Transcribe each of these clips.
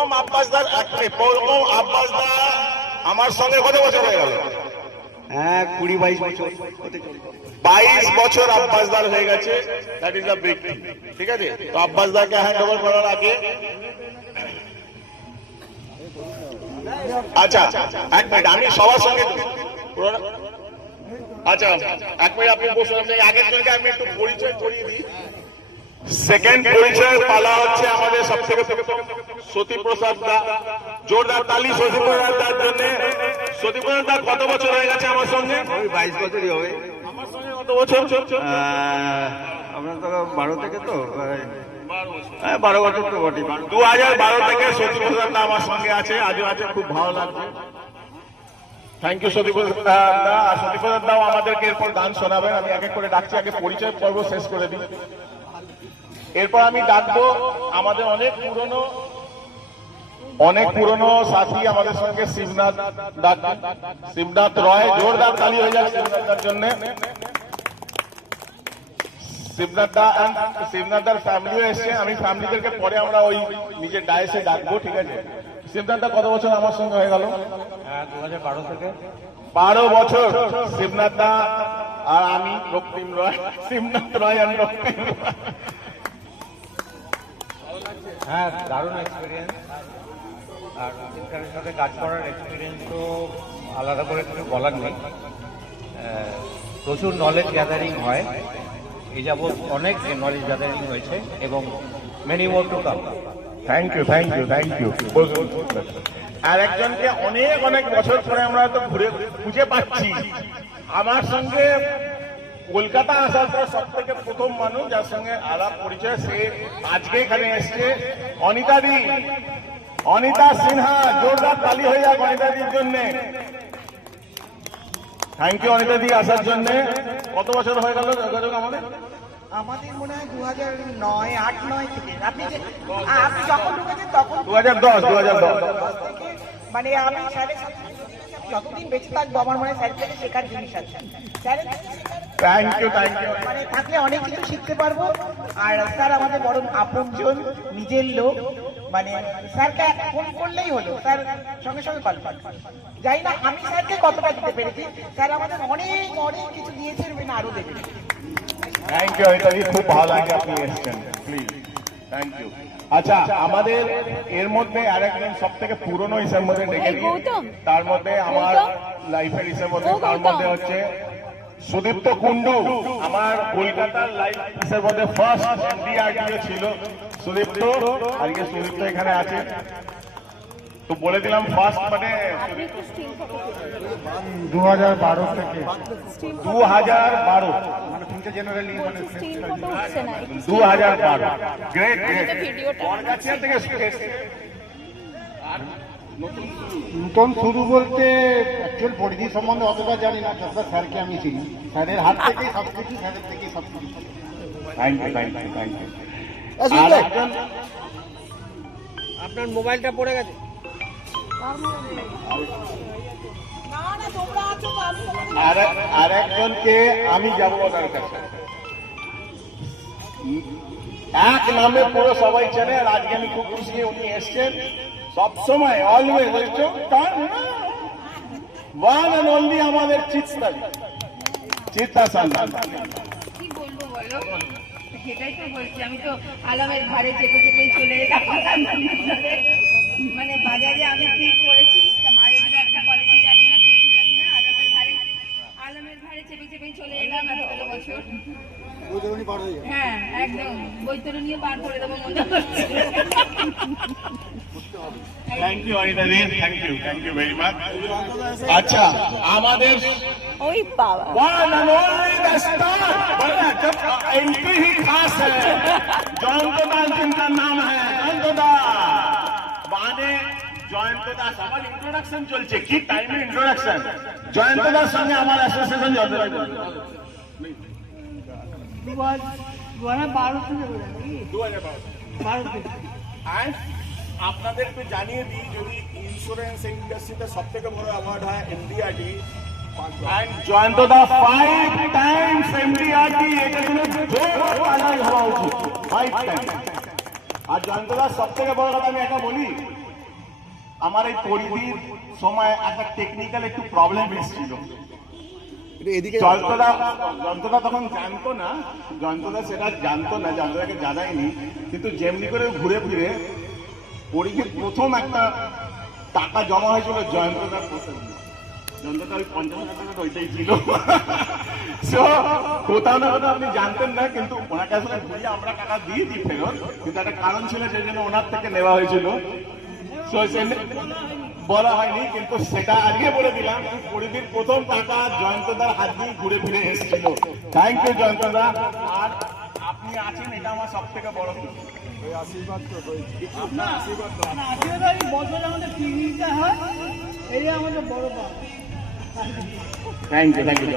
প্রথম আব্বাসদার প্রথম আব্বাসদা আমার সঙ্গে কত বছর হয়ে গেল? হ্যাঁ 20-22 বছর 22 বছর আব্বাসদার হয়ে গেছে। That is the big thing. ঠিক আছে, তো আব্বাসদাকে হ্যান্ড ওভার করার আগে আচ্ছা এক মিনিট, আমি সবার সঙ্গে আচ্ছা এক মিনিট আপনি বসুন। আপনি আগের জনকে আমি একটু পরিচয় করিয়ে দিই। সেকেন্ড পরিচয়ের পালা হচ্ছে আমাদের সব থেকে সতীপ্রসাদ দা। জোরদার তালি সতীপ্রসাদ দার জন্য। সতীপ্রসাদ দা কত বছর হয়ে গেছে আমার সঙ্গে? ওই 22 বছরই হবে। আমার সঙ্গে কত বছর? আপনার তো 12 থেকে তো 12 বছর তো বটে। 2012 থেকে সতীপ্রসাদ দা আমার সঙ্গে আছে, আজও আছে, খুব ভালো লাগছে। থ্যাংক ইউ সতীপ্রসাদ দা। আর সতীপ্রসাদ দাও আমাদেরকে এরপর গান শোনাবেন। আমি এক এক করে ডাকছি, আগে পরিচয় পর্ব শেষ করে দিই। এরপর আমি ডাকবো আমাদের অনেক পুরনো সাথী আমাদের সঙ্গে শিবনাথ রয়। জোরদার তালি হয়ে যাবে শিবনাথদার জন্য। শিবনাথদার ফ্যামিলিও এসছে। আমি ফ্যামিলিদেরকে পরে আমরা ওই নিজের ডায়েসে ডাকবো, ঠিক আছে? শিবনাথদা কত বছর আমার সঙ্গে হয়ে গেল? 2012 থেকে 12 বছর শিবনাথদা আর আমি রক্তিম রয়। শিবনাথ রয় আর রক্তিম রয়। হ্যাঁ দারুণ এক্সপিরিয়েন্স। আর অজিতকারের সাথে কাজ করার এক্সপিরিয়েন্স তো আলাদা করে কিছু বলার নেই। প্রচুর নলেজ গ্যাদারিং হয়, এই যাবৎ অনেক নলেজ গ্যাদারিং হয়েছে এবং many more to come. Thank you thank you thank you. আর একজনকে অনেক অনেক বছর পরে আমরা তো ঘুরে খুঁজে পাচ্ছি আমার সঙ্গে। কলকাতা আসার পর সব থেকে প্রথম মানুষ যার সঙ্গে আলাপ পরিচয়, সে আজকে এখানে এসছে। অনিতা দি, অনিতা সিনহা। জোরদার তালি হয়ে যাক অনিতা দির জন্য। থ্যাংক ইউ অনিতা দি আসার জন্য। কত বছর হয়ে গেল যোগাযোগ আমাদের? আমাদের মনে হয় 2009, 8-9 থেকে। আপনি যখন ঢুকেছেন তখন 2010 থেকে, মানে আমি স্যারের সাথে যতদিন বেঁচে থাকবো আমার মনে হয় স্যার থেকে শেখার জিনিস আছে। স্যারের থ্যাংক ইউ থ্যাংক ইউ। মানে থাকলে অনেক কিছু শিখতে পারবো। আর স্যার আমাদের বড় আপনজন, নিজের লোক। মানে স্যারকে ফোন করলেই হলো, স্যার সঙ্গে সঙ্গে কল করে। জানি না আমি স্যারকে কতটা দিতে পেরেছি, স্যার আমাদের অনেক অনেক কিছু দিয়েছেন এবং আরো দেবেন। থ্যাংক ইউ অনিতা দি, খুব ভালো লাগে আপনি এসছেন। Please thank you. আচ্ছা, আমাদের এর মধ্যে আরেকজন সব থেকে পুরনো হিসেবের মধ্যে ডেকে দিই। তার মধ্যে আমার লাইফের হিসেবের মধ্যে তার মধ্যে হচ্ছে সুদীপ্ত কুন্ডু। আমার কলকাতার লাইফ হিসেবের মধ্যে ফার্স্ট এনডিআরডিও ছিল সুদীপ্ত। আজকে সুদীপ্ত এখানে আছে, তো বলে দিলাম ফার্স্ট মানে 2012 থেকে 2012 মানে ফিউচার জেনারেলি মানে 2012 গ্রেট গ্রেট। বরগাছিয়া থেকে নতুন শুরু বলতে অ্যাকচুয়াল পরিধি সম্বন্ধে অতটা জানি না, যতটা স্যারকে আমি চিনি। স্যারের হাত থেকেই সব কিছু, স্যারের থেকেই সব কিছু। Thank you thank you thank you. আপনার মোবাইলটা পড়ে গেছে। আর একজনকে আমি যাবো ওনার কাছে। এক নামে পুরো সবাই চেনে, আর আজকে আমি খুব খুশি উনি এসছেন। সবসময় অলওয়েজ ওয়ান অ্যান্ড অনলি আমাদের চিত্তা সান্তান। কি বলবো বলো, সেটাই তো বলছি। আমি তো আলমের ঘরে চেপে চেপে চলে এলাম। মানে বাজারে আমি কি করেছি, বাজারে একটা পলিসি জানি না, কিছু জানি না। আলমের ঘরে চেপে চেপে চলে এলাম 18 বছর। হ্যাঁ একদম, বৈতরণীও পার করে দেবো মনে হচ্ছে। Thank you Anita di, thank you very much. আচ্ছা, আমাদের ওই বাবা one and only the star, जब एंट्री ही खास है। জয়ন্তদা जिनका नाम है, জয়ন্তদা মানে জয়ন্তদা সবার ইন্ট্রোডাকশন চলছে। কি টাইমে ইন্ট্রোডাকশন! জয়ন্তদার সঙ্গে আমার অ্যাসোসিয়েশন যত 2012 আর আপনাদেরকে জানিয়ে দিই, যদি ইন্স্যুরেন্স ইন্ডাস্ট্রিতে সব থেকে বড় অ্যাওয়ার্ড হয় এনডিআরডি, and জয়ন্তদা 5 times এমডিআরডি, এটা জন্য জোর পালাই হওয়া উচিত। 5 times। আর জয়ন্তদা সব থেকে বড় কথা আমি একটা বলি, আমার এই পরিধির সময় একটা টেকনিক্যাল একটু প্রবলেম এসেছিল। জয়ন্তদা তখন জানতো না, জয়ন্তদা সেটা জানতো না, জয়ন্তদাকে জানায়নি, কিন্তু যেমনি করে ঘুরে ফিরে পরিধির প্রথম একটা টাকা জমা হয়েছিল জয়ন্তদার প্রসেস। জয়ন্তদা ওই 50,000 টাকা ওইটাই ছিল। কোথাও না কোথাও আপনি জানতেন না, কিন্তু ওনাকে আসলে ঘুরিয়ে আমরা টাকা দিয়ে দিই ফেরত, কিন্তু একটা কারণ ছিল সেই জন্য ওনার থেকে নেওয়া হয়েছিল। বলা হয়নি, কিন্তু সেটা আজকে বলে দিলাম, পরিধির প্রথম টাকা জয়ন্তদার হাত দিয়ে ঘুরে ফিরে এসেছিল। Thank you জয়ন্তদা। আর আপনি আছেন, এটা আমার সব থেকে বড় খুশি। Thank you, thank you.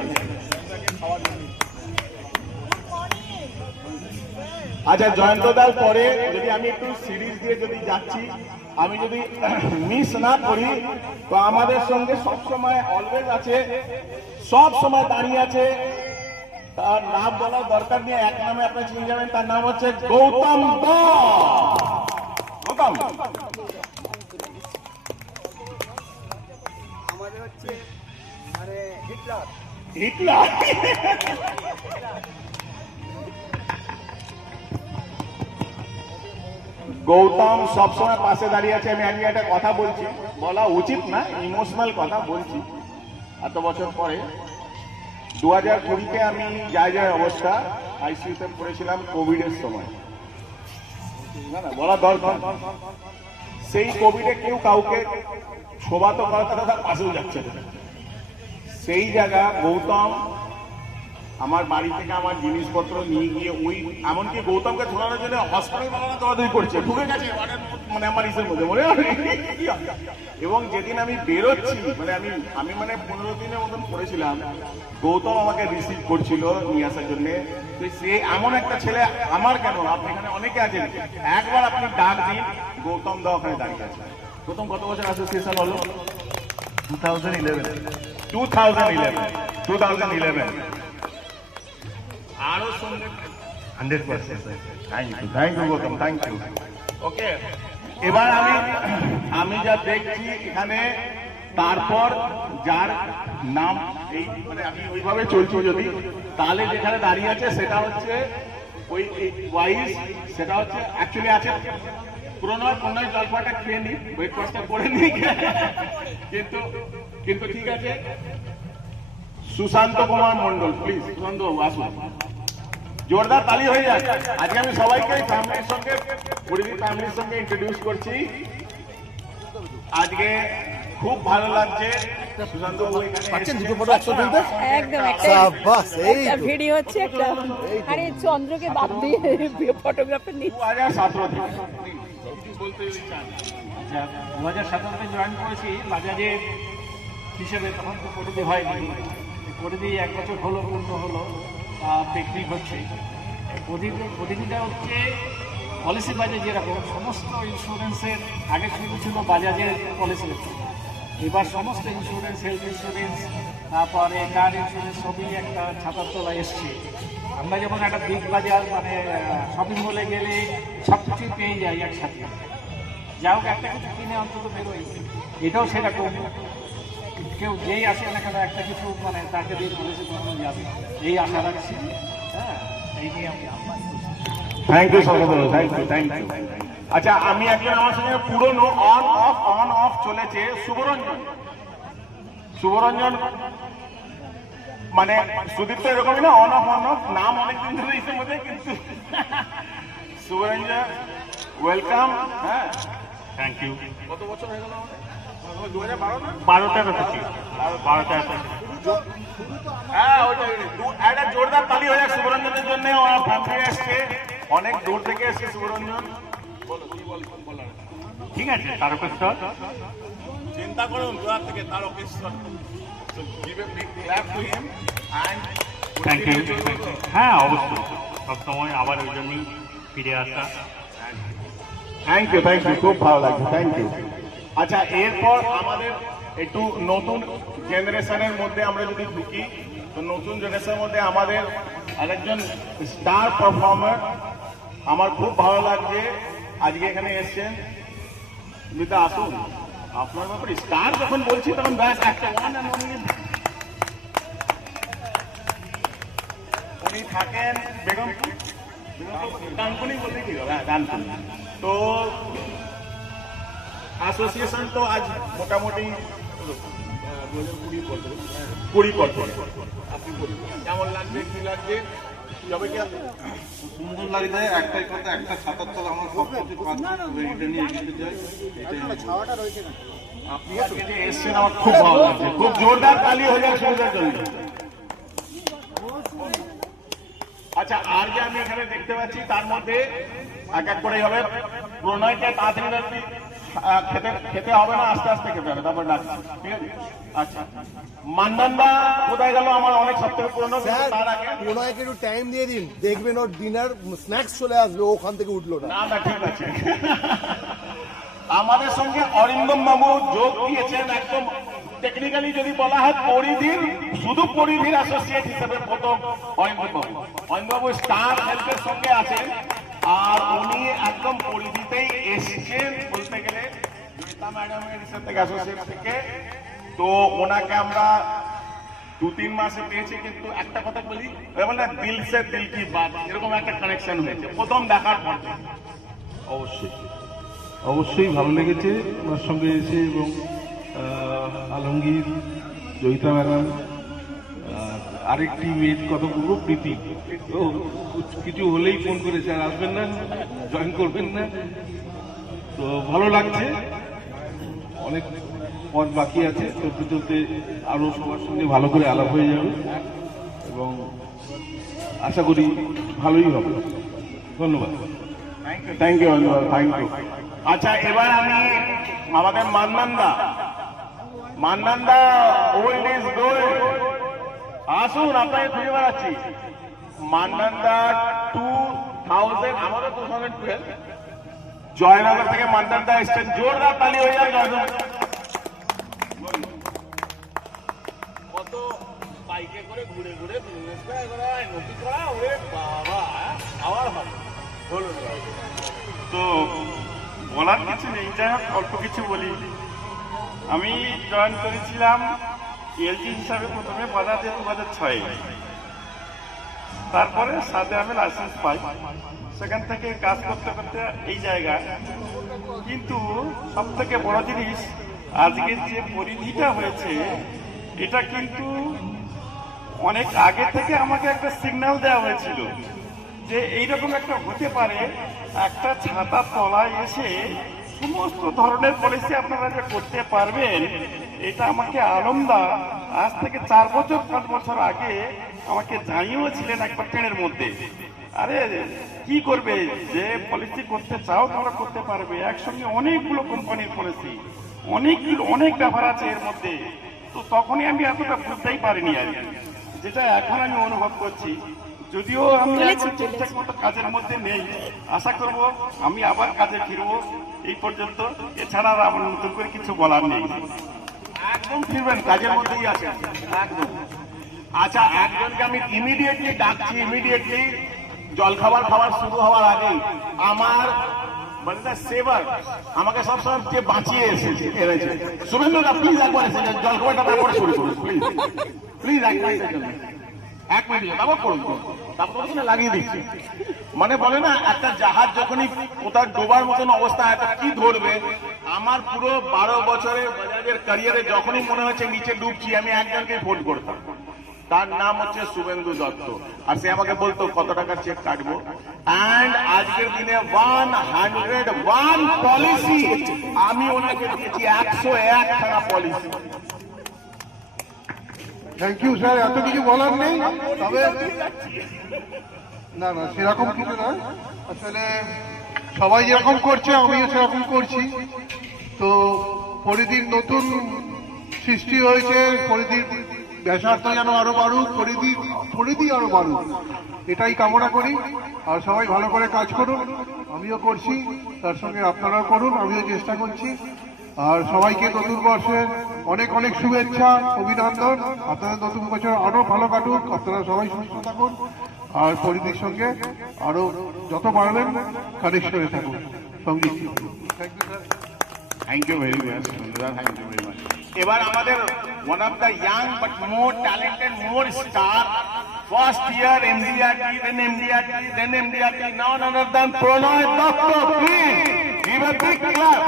আচ্ছা, জয়ন্তদার পরে যদি আমি একটু সিরিজ দিয়ে যদি যাচ্ছি, আমি যদি মিস না করি, তো আমাদের সঙ্গে সব সময় অলওয়েজ আছে, সব সময় দাঁড়িয়ে আছে, তার নাম বলার দরকার নেই, এক নামে আপনারা চিনে যাবেন, তার নাম হচ্ছে গৌতম গৌতম। আমাদের হচ্ছে মানে হিটলার। গৌতম সবসময় পাশে দাঁড়িয়ে আছে। আমি আজকে একটা কথা বলছি, বলা উচিত না, ইমোশনাল কথা বলছি। এত বছর পরে 2020-তে আমি যায় অবস্থা আইসিইউতে পড়েছিলাম কোভিডের সময়, না না বলা দরকার। সেই কোভিডে কেউ কাউকে শোভাতো করার কথা পাশেও যাচ্ছে না। সেই জায়গা গৌতম আমার বাড়ি থেকে আমার জিনিসপত্র নিয়ে গিয়ে, ওই এমনকি গৌতমকে ধরানোর জন্য হসপিটাল বানানো দৌড়াদৌড়ি করছে, ঢুকে গেছে মানে আমার ইসের মধ্যে মনে হয়। এবং যেদিন আমি বেরোচ্ছি, মানে আমি 15 দিনের মতন করেছিলাম, গৌতম আমাকে রিসিভ করছিল নিয়ে আসার জন্য। তো সে এমন একটা ছেলে, আমার কেন, আপনি এখানে অনেকে আছেন, একবার আপনি ডাক দিন, গৌতম দা ওখানে দাঁড়িয়ে আছে। প্রথম কত বছর অ্যাসোসিয়েশন হলো? 2011 আরো সঙ্গে 100%। Thank you Gautam, thank you. Okay, এবার আমি যা দেখছি এখানে, তারপর যার নাম এই মানে আমি ওইভাবে চলছি, যদি তাহলে যেখানে দাঁড়িয়ে আছে সেটা হচ্ছে ওই ওয়াইজ, সেটা হচ্ছে অ্যাকচুয়ালি আছে প্রণয় জলপাটা খেয়ে নি, ব্রেকফাস্টটা করে নি, কিন্তু ঠিক আছে। সুশান্ত কুমার মন্ডল, প্লিজ সুশান্ত বাবু আসুন, জোরদার তালি হয়ে যায়। আজকে আমি সবাইকে ফ্যামিলির সঙ্গে, পরিবার ফ্যামিলির সঙ্গে ইন্ট্রোডিউস করছি। আজকে খুব ভালো লাগছে সুশান্ত বাবু এখানে দুটো ফটো একশো তুলতে একদম একটা ভিডিও হচ্ছে একটা। আরে চন্দ্রকে বাদ দিয়ে ফটোগ্রাফার নিচ্ছে। 2017 থেকে বলতে চান? 2017-তে জয়েন করেছি বাজাজের হিসেবে, তখন তো পরিধি হয়নি, পরিধি 1 বছর হলো, পূর্ণ হলো, পিকনিক হচ্ছে। পরিধিটা হচ্ছে পলিসি বাজার, যেরকম সমস্ত ইন্স্যুরেন্সের আগে শুরু ছিল বাজাজের পলিসি, এবার সমস্ত ইন্স্যুরেন্স, হেলথ ইন্স্যুরেন্স, তারপরে কার ইন্স্যুরেন্স সবই একটা ছাতার তলায় এসছে। আমরা যেমন একটা বিগ বাজার মানে শপিং মলে গেলে সব কিছুই পেয়ে যাই একসাথে, যা হোক একটা কিছু কিনে অন্তত বেরোই, এটাও সেরকম। কেউ যেই আসে না কেন একটা কিছু মানে তাকে দিয়ে পলিসি করানো যাবে, এই আশা রাখছি। হ্যাঁ, এই নিয়ে আমি থ্যাংক ইউ সর্বদা, থ্যাংক ইউ। আচ্ছা, আমি একজন আমার সঙ্গে পুরনো অন অফ চলেছে শুভরঞ্জন মানে সুদীপ তো এরকমই না, অন অফ নাম অনেকদিন ধরে এসে মধ্যে, কিন্তু শুভরঞ্জন ওয়েলকাম। হ্যাঁ, থ্যাংক ইউ। কত বছর হয়ে গেল? 2012 থেকে। হ্যাঁ, একটা জোরদার তালি হয়ে যাক শুভরঞ্জনের জন্য। আমার ফ্যামিলি এসছে অনেক দূর থেকে, এসছে শুভরঞ্জন। ঠিক আছে, তারকেশ্বর চিন্তা করুন, দুয়ার থেকে তারকেশ্বর। Thank you. হ্যাঁ, অবশ্যই, সবসময় আবার ওই জন্যই ফিরে আসা। থ্যাংক ইউ, খুব ভালো লাগছে, থ্যাংক ইউ। আচ্ছা, এরপর আমাদের একটু নতুন জেনারেশনের মধ্যে আমরা যদি ঢুকি, তো নতুন জেনারেশনের মধ্যে আমাদের আরেকজন স্টার পারফর্মার, আমার খুব ভালো লাগছে আজকে এখানে এসছেন। মিতা আসুন, আপনার ব্যাপারে স্টার যখন বলছি তখন ব্যাস একটা ওয়ান অ্যান্ড অনলি উনি থাকেন বেগমপুর ডানকুনি বলতে কি হবে, হ্যাঁ ডানকুনি। তো অ্যাসোসিয়েশন তো আজ মোটামুটি 20 পর্ব। আপনি বলুন কেমন লাগবে, কি লাগবে, কি হবে, কি হবে? সুন্দর লাগছে। একটাই কথা, একটা ছাতার তলা আমার সব কিছু কাজ এটা নিয়ে এগিয়ে যায়। ছাওয়াটা রয়েছে না আপনি আজকে যে এসছেন আমার খুব ভালো লাগছে, খুব জোরদার তালি হয়ে যাক সুবিধার জন্য। আচ্ছা, আর যে আমি এখানে দেখতে পাচ্ছি তার মধ্যে এক এক করে হবে। প্রণয়কে তাড়াতাড়ি খেতে হবে না, আস্তে আস্তে খেতে হবে, তারপর ডাকছি, ঠিক আছে? আচ্ছা, মান্দানদা কোথায় গেল? আমার অনেক সপ্তাহে পুরনো, স্যার তার আগে প্রণয়কে একটু টাইম দিয়ে দিন, দেখবেন ওর ডিনার স্ন্যাক্স চলে আসবে, ও ওখান থেকে উঠলো না। না না ঠিক আছে। আমাদের সঙ্গে অরিন্দম বাবু যোগ দিয়েছেন একদম টেকনিক্যালি যদি বলা হয় পরিধির, শুধু পরিধির অ্যাসোসিয়েট হিসেবে প্রথম অরিন্দম বাবু। অরিন্দম বাবু স্টার হেলথের সঙ্গে আছেন, আর উনি একদম পরিধিতেই এসেছেন বলতে গেলে জয়িতা ম্যাডামের থেকে অ্যাসোসিয়েট থেকে। তো ওনাকে আমরা 2-3 মাসে পেয়েছি, কিন্তু একটা কথা বলি, বলে দিল সে দিল কি বাত, এরকম একটা কানেকশন হয়েছে প্রথম দেখার পর। অবশ্যই অবশ্যই ভালো লেগেছে ওনার সঙ্গে এসে, এবং আলমগীর, জয়িতা ম্যাডাম, আরেকটি মেয়ের কথা বলবো, প্রীতি, তো কিছু হলেই ফোন করে স্যার আসবেন না, জয়েন করবেন না। তো ভালো লাগছে, অনেক পথ বাকি আছে, চলতে চলতে আরো সবার সঙ্গে ভালো করে আলাপ হয়ে যাবে, এবং আশা করি ভালোই হবে। ধন্যবাদ। Thank you thank you. আচ্ছা, এবার আমি আমাদের মান্নানদা ওল্ড ইজ গোল্ড, আসুন আপনাকে খুঁজে বেড়াচ্ছি। মান্নানদা 2000, আমাদের 2012 জয়নগর থেকে মান্নানদা এসছেন, জোরদার তালি হয়ে যায়। কত বাইকে করে ঘুরে ঘুরে বিজনেস করা, নদী করা, ওরে বাবা, আবার হবে বলুন। তো বলার কিছু নেই, যাই হোক অল্প কিছু বলি। আমি জয়েন করেছিলাম এলজি হিসাবে প্রথমে 2006-এ, তারপরে সাথে আমি লাইসেন্স পাই, সেখান থেকে কাজ করতে করতে এই জায়গায়। কিন্তু সব থেকে বড় জিনিস, আজকের যে পরিধিটা হয়েছে, এটা কিন্তু অনেক আগে থেকে আমাকে একটা সিগন্যাল দেওয়া হয়েছিল যে এইরকম একটা হতে পারে, একটা ছাতার তলায় এসে সমস্ত ধরনের পলিসি আপনারা যে করতে পারবেন। এটা আমাকে আলমদা আজ থেকে 4-5 বছর আগে আমাকে জানিয়েছিলেন একবার ট্রেনের মধ্যে। আরে কি করবে, যে পলিসি করতে চাও তোমরা করতে পারবে, একসঙ্গে অনেকগুলো কোম্পানির পলিসি, অনেক ব্যাপার আছে এর মধ্যে। তো তখনই আমি এতটা বুঝতেই পারিনি আর কি, যেটা এখন আমি অনুভব করছি। যদিও আমি এখন ঠিকঠাক মতো কাজের মধ্যে নেই, আশা করব আমি আবার কাজে ফিরবো। এই পর্যন্ত, এছাড়া আর আমার নতুন করে কিছু বলার নেই। একদম ফিরবেন, কাজের মধ্যেই আছেন একদম। আচ্ছা, একজনকে আমি ইমিডিয়েটলি ডাকছি, ইমিডিয়েটলি জলখাবার খাবার শুরু হওয়ার আগেই। আমার মানে সেভার আমাকে সবসময় যে বাঁচিয়ে এসেছে এনেছে, শুভেন্দুদা প্লিজ একবার এসে জলখাবারটা তারপরে শুরু করুন, প্লিজ প্লিজ, 1 মিনিটের জন্য, 1 মিনিট, তারপর করুন, তারপর লাগিয়ে দিচ্ছি। মানে বলে না, একটা জাহাজ যখনই কোথাও ডোবার মতন অবস্থা, একটা কি ধরবে। আমার পুরো 12 বছরের বাজাজের ক্যারিয়ারে যখনই মনে হচ্ছে নিচে ডুবছি, আমি একজনকে ফোন করতাম, তার নাম হচ্ছে শুভেন্দু দত্ত, আর সে আমাকে বলতো কত টাকার চেক কাটবো। অ্যান্ড আজকের দিনে 101 পলিসি আমি ওনাকে দিয়েছি, 101 খানা পলিসি। থ্যাংক ইউ স্যার, এত কিছু বলার নেই, তবে না না সেরকম কিছু না, আসলে সবাই যেরকম করছে আমিও সেরকম করছি। তো পরিধির নতুন সৃষ্টি হয়েছে, পরিধির ব্যাসার্ধ যেন আরো বাড়ুক, পরিধি আরো বাড়ুক, এটাই কামনা করি। আর সবাই ভালো করে কাজ করুন, আমিও করছি, তার সঙ্গে আপনারাও করুন, আমিও চেষ্টা করছি। আর সবাইকে নতুন বর্ষের অনেক অনেক শুভেচ্ছা, অভিনন্দন। আপনাদের নতুন বছর আরো ভালো কাটুক, আপনারা সবাই সুস্থ থাকুন, আর পরিধির সঙ্গে আরো যত পারবেন কানেকশনে থাকুন, সঙ্গীত। Thank you sir. Thank you very much thank you very much. এবার আমাদের one of the young but more talented more star first year MDRT then MDRT now none other than Pronoy Dত্ত, please give a big clap.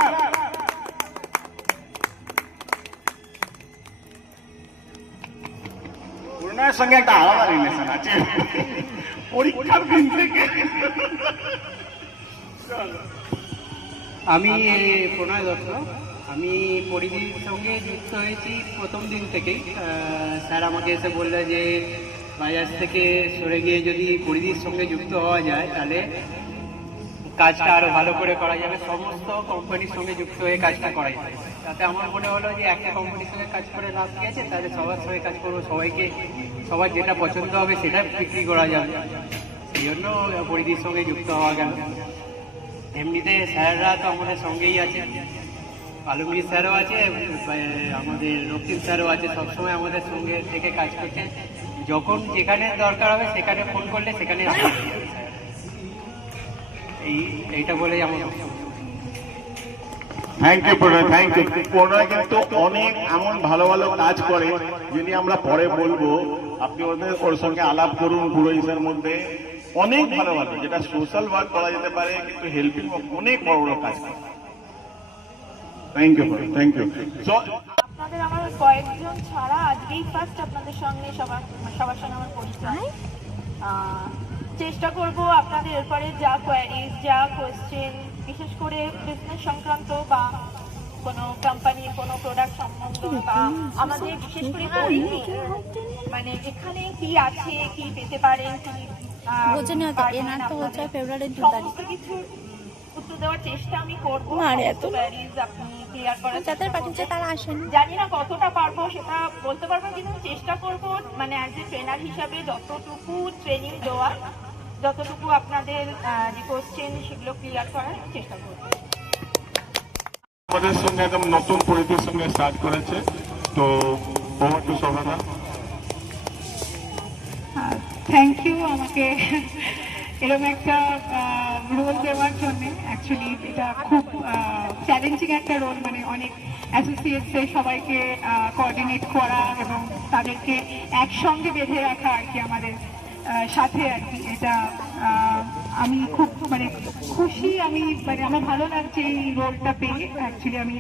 প্রণয়ের সঙ্গে একটা আলাদা relation আছে পরীক্ষার দিন থেকে। আমি প্রণয় দত্ত। আমি পরিধির সঙ্গে যুক্ত হয়েছি প্রথম দিন থেকেই। স্যার আমাকে এসে বললো যে বাজাজ থেকে সরে গিয়ে যদি পরিধির সঙ্গে যুক্ত হওয়া যায় তাহলে কাজটা আরও ভালো করে করা যাবে, সমস্ত কোম্পানির সঙ্গে যুক্ত হয়ে কাজটা করা যাবে। তাতে আমার মনে হলো যে একটা কোম্পানির সঙ্গে কাজ করে লাভ কি আছে, তাহলে সবার সঙ্গে কাজ করবো, সবার যেটা পছন্দ হবে সেটা বিক্রি করা যাবে। সেই জন্য পরিধির সঙ্গে যুক্ত হওয়া গেল। এমনিতে স্যাররা তো আমাদের সঙ্গেই আছে, আলমগীর স্যারও আছে, আমাদের রক্তিম স্যারও আছে, সবসময় আমাদের সঙ্গে থেকে কাজ করছে। যখন যেখানে দরকার হবে সেখানে ফোন করলে সেখানে এইটা বলেই আমার thank you Pranay, thank you. Pranay কিন্তু অনেক এমন ভালো ভালো কাজ করে যিনি আমরা পরে বলবো, আপনি ওর সঙ্গে আলাপ করুন। পুরো ইসের মধ্যে অনেক ভালো ভালো যেটা সোশ্যাল ওয়ার্ক করা যেতে পারে, কিন্তু হেল্পিং অনেক বড় বড় কাজ করে। Thank you thank you. আপনাদের আমার কয়েকজন ছাড়া আজকেই ফার্স্ট আপনাদের সঙ্গে সবার সঙ্গে আমার পরিচয়। চেষ্টা করব আপনাদের এরপরে যা কোয়ারিজ, যা কোয়েশ্চেন, বিশেষ করে বিজনেস সংক্রান্ত বা কোনো কোম্পানির কোনো প্রোডাক্ট সম্বন্ধে বা আমাদের বিশেষ করে মানে এখানে কি আছে, কি পেতে পারেন, কি সমস্ত কিছুর উত্তর দেওয়ার চেষ্টা আমি করবো। আপনি ক্লিয়ার করার চেষ্টা করবেন। জানি না কতটা পারবো সেটা বলতে পারবো, কিন্তু চেষ্টা করবো মানে অ্যাজ এ ট্রেনার হিসাবে যতটুকু ট্রেনিং দেওয়ার, যতটুকু আপনাদের যে কোশ্চেন সেগুলো ক্লিয়ার করার চেষ্টা করবো। আমাদের সঙ্গে একদম নতুন পরিধির সঙ্গে স্টার্ট করেছে, তো over to Shobhana. Thank you আমাকে এরকম একটা রোল দেওয়ার জন্য। অ্যাকচুয়ালি এটা খুব চ্যালেঞ্জিং একটা রোল, মানে অনেক অ্যাসোসিয়েটসদের সবাইকে কোঅর্ডিনেট করা এবং তাদেরকে একসঙ্গে বেঁধে রাখা আর কি আমাদের সাথে আর কি। এটা আমি খুব মানে খুশি, আমি মানে আমার ভালো লাগছে এই রোলটা পেয়ে। অ্যাকচুয়ালি আমি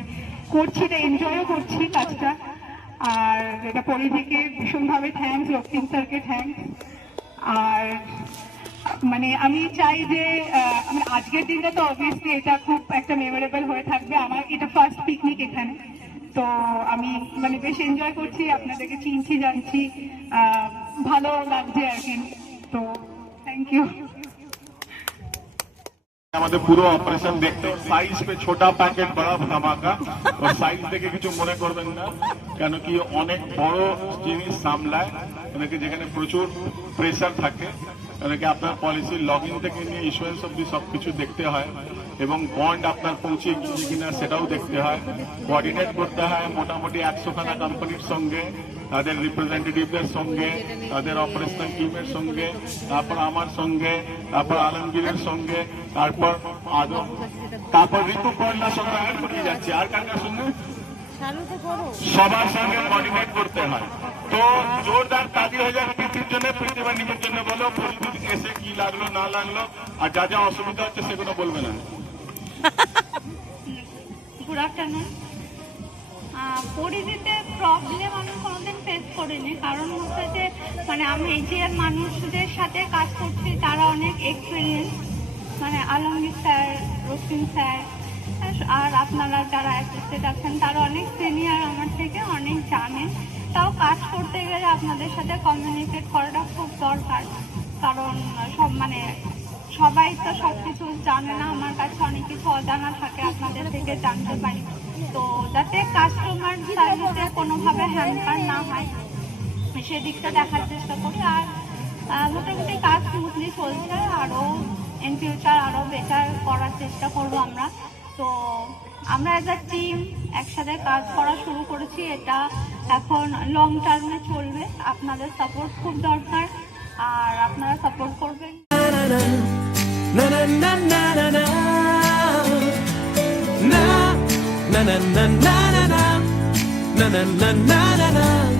করছি, এটা এনজয়ও করছি কাজটা। আর এটা পরিধিকে ভীষণভাবে থ্যাঙ্কস, রক্তিম স্যারকে থ্যাঙ্কস। আর মানে আমি চাই যে আজকের দিনটা তো অবভিয়াসলি এটা খুব একটা মেমোরেবল হয়ে থাকবে। আমার এটা ফার্স্ট পিকনিক এখানে, তো আমি মানে বেশ এনজয় করছি, আপনাদেরকে চিনছি, জানছি, ভালো লাগছে আর কি। তো থ্যাংক ইউ। আমাদের পুরো অপারেশন দেখতে সাইজ পে ছোটা প্যাকেট বড় ধামাকা, তো সাইজ দেখে কিছু মনে করবেন না, কেন কি অনেক বড় জিনিস সামলায়, অনেকে যেখানে প্রচুর প্রেসার থাকে, অনেকে আপনার পলিসি লগ ইন থেকে নিয়ে ইস্যুয়েন্স অব্দি সবকিছু দেখতে হয়, এবং বন্ড আপনার পৌঁছে গিয়েছে কিনা সেটাও দেখতে হয়, কোঅর্ডিনেট করতে হয় মোটামুটি 100খানা কোম্পানির সঙ্গে, তাদের রিপ্রেজেন্টেটিভদের সঙ্গে, তাদের অপারেশনাল টিমের সঙ্গে, তারপর আমার সঙ্গে, তারপর আলমগীরের সঙ্গে, তারপর ঋতু পর্ণার সঙ্গে অ্যাড করে যাচ্ছে, আর কার কার সঙ্গে সবার সঙ্গে কোঅর্ডিনেট করতে হয়। তো জোরদার তালি হয়ে যাবে প্রীতির জন্য। প্রীতিবার নিজের জন্য বলো, প্রতিদিন এসে কি লাগলো না লাগলো, আর যা যা অসুবিধা হচ্ছে সেগুলো বলবে না। Good afternoon. পরিধিতে প্রবলেম আমি কোনোদিন ফেস করিনি, কারণ হচ্ছে যে মানে আমি এই যে মানুষদের সাথে কাজ করছি তারা অনেক এক্সপিরিয়েন্স, মানে আলমগীর স্যার, রক্তিম স্যার, আর আপনারা যারা অ্যাসিস্ট্যান্ট আছেন তারা অনেক সিনিয়র আমার থেকে, অনেক জানেন। তাও কাজ করতে গেলে আপনাদের সাথে কমিউনিকেট করাটা খুব দরকার, কারণ মানে সবাই তো সব কিছু জানে না। আমার কাছে অনেক কিছু অজানা থাকে, আপনাদের থেকে জানতে পারি। তো যাতে কাস্টমার সার্ভিসে কোনোভাবে হ্যাম্পার না হয় সেদিকটা দেখার চেষ্টা করি। আর মোটামুটি কাজ স্মুথলি চলছে, আরও ইন ফিউচার আরও বেটার করার চেষ্টা করবো আমরা। তো আমরা অ্যাজ আ টিম একসাথে কাজ করা শুরু করেছি, এটা এখন লং টার্মে চলবে। আপনাদের সাপোর্ট খুব দরকার, আর আপনারা সাপোর্ট করবেন। na na na na na na na na na na na na